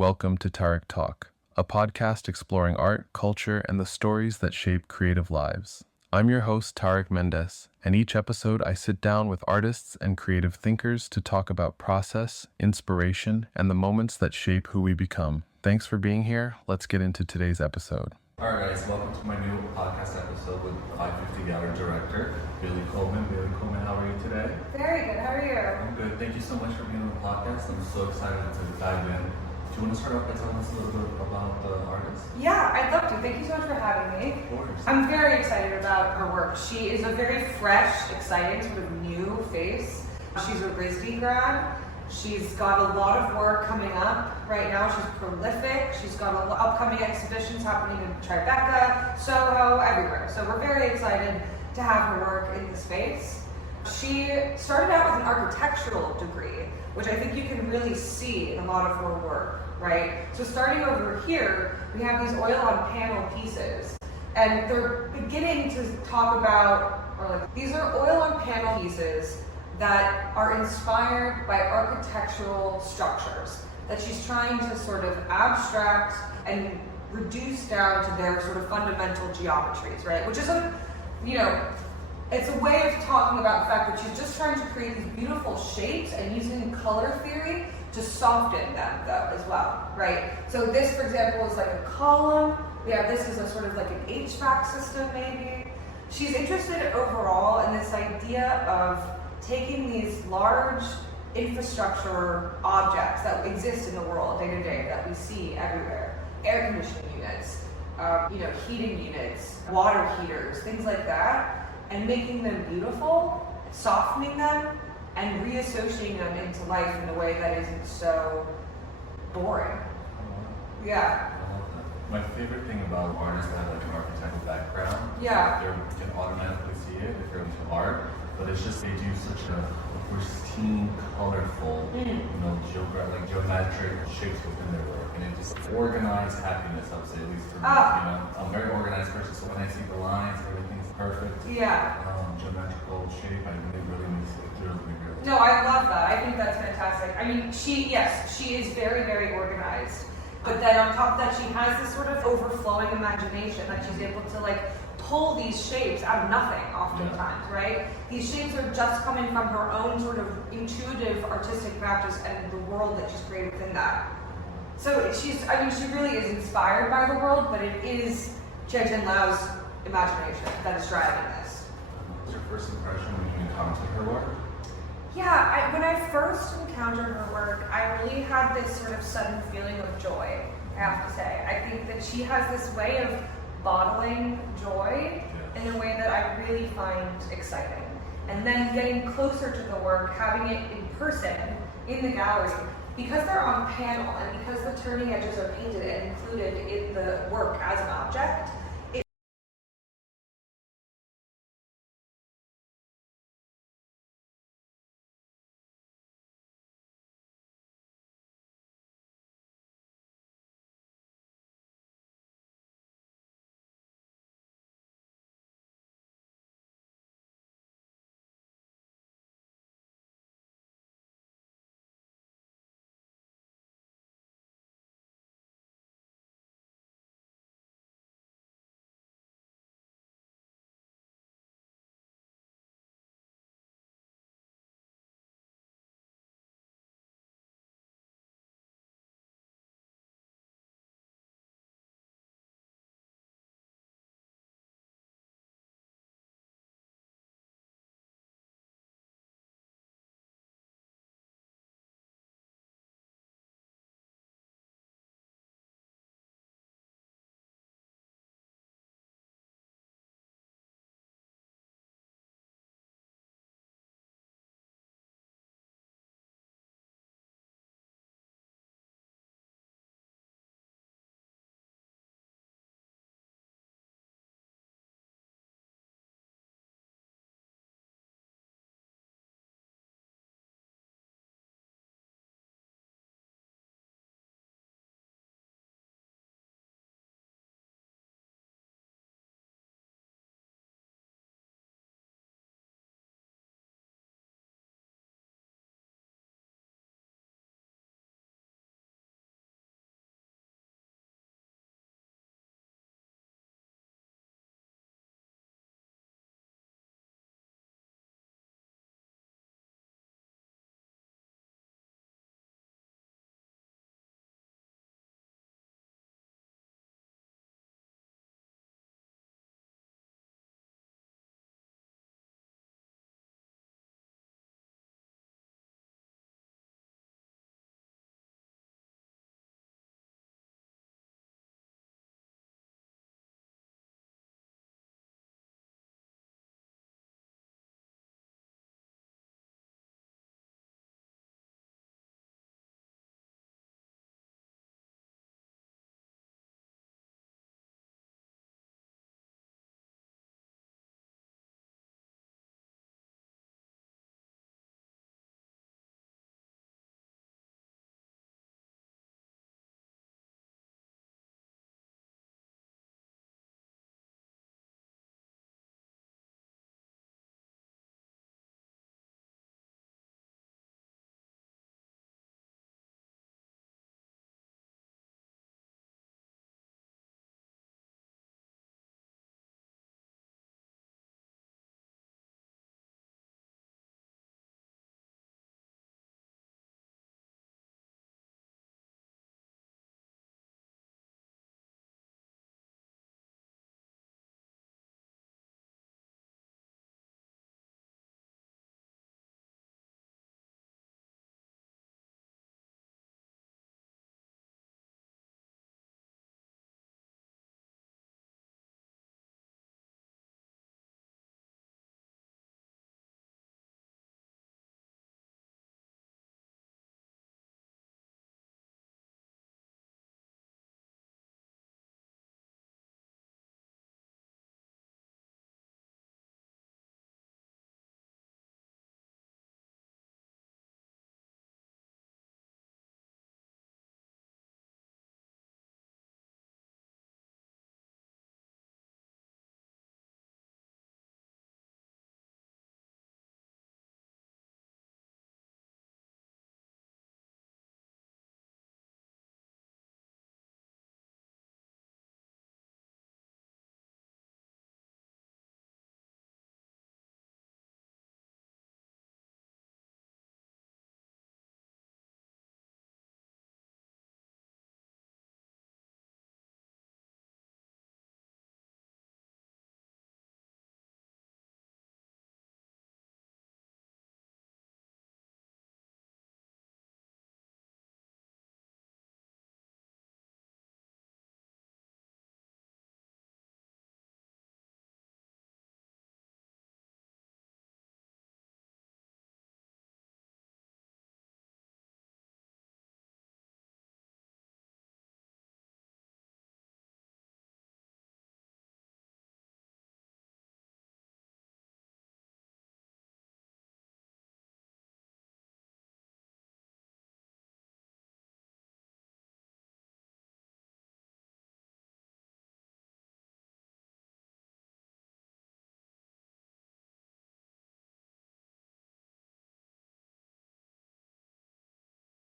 Welcome to Tarek Talk, a podcast exploring art, culture, and the stories that shape creative lives. I'm your host, Tarek Mendes, and each episode I sit down with artists and creative thinkers to talk about process, inspiration, and the moments that shape who we become. Thanks for being here. Let's get into today's episode. All right, guys, welcome to my new podcast episode with 550 Gallery Director, Billy Coleman. Billy Coleman, how are you today? Very good. How are you? I'm good. Thank you so much for being on the podcast. I'm so excited to dive in. Do you want to start off by telling us a little bit about the artist? Yeah, I'd love to. Thank you so much for having me. Of course. I'm very excited about her work. She is a very fresh, exciting, sort of new face. She's a RISD grad. She's got a lot of work coming up right now. She's prolific. She's got upcoming exhibitions happening in Tribeca, Soho, everywhere. So we're very excited to have her work in the space. She started out with an architectural degree, which I think you can really see in a lot of her work, right? So starting over here, we have these oil on panel pieces, and they're beginning to talk about, these are oil on panel pieces that are inspired by architectural structures that she's trying to sort of abstract and reduce down to their sort of fundamental geometries, right? Which is it's a way of talking about the fact that she's just trying to create these beautiful shapes and using color theory to soften them though as well, right? So this, for example, is like a column. We have this as a sort of like an HVAC system maybe. She's interested overall in this idea of taking these large infrastructure objects that exist in the world day to day that we see everywhere, air conditioning units, heating units, water heaters, things like that, and making them beautiful, softening them, and reassociating them into life in a way that isn't so boring. Yeah. My favorite thing about artists that have like an architectural background, yeah, you can automatically see it if you're into art, but it's just they do such a pristine, colorful, geometric shapes within their work, and it just organized happiness, I would say, at least for me. I'm a very organized person, so when I see the lines, everything's perfect. Yeah. Geometrical shape, it really makes it thrills me really. No, I love that. I think that's fantastic. I mean, she is very, very organized. But then on top of that, she has this sort of overflowing imagination that she's able to pull these shapes out of nothing oftentimes, right? These shapes are just coming from her own sort of intuitive artistic practice and the world that she's created within that. So she really is inspired by the world, but it is TianTian Lao's imagination that is driving this. What's your first impression when you encountered her work? Yeah, when I first encountered her work, I really had this sort of sudden feeling of joy, I have to say. I think that she has this way of bottling joy in a way that I really find exciting. And then getting closer to the work, having it in person, in the gallery, because they're on panel and because the turning edges are painted and included in the work as an object,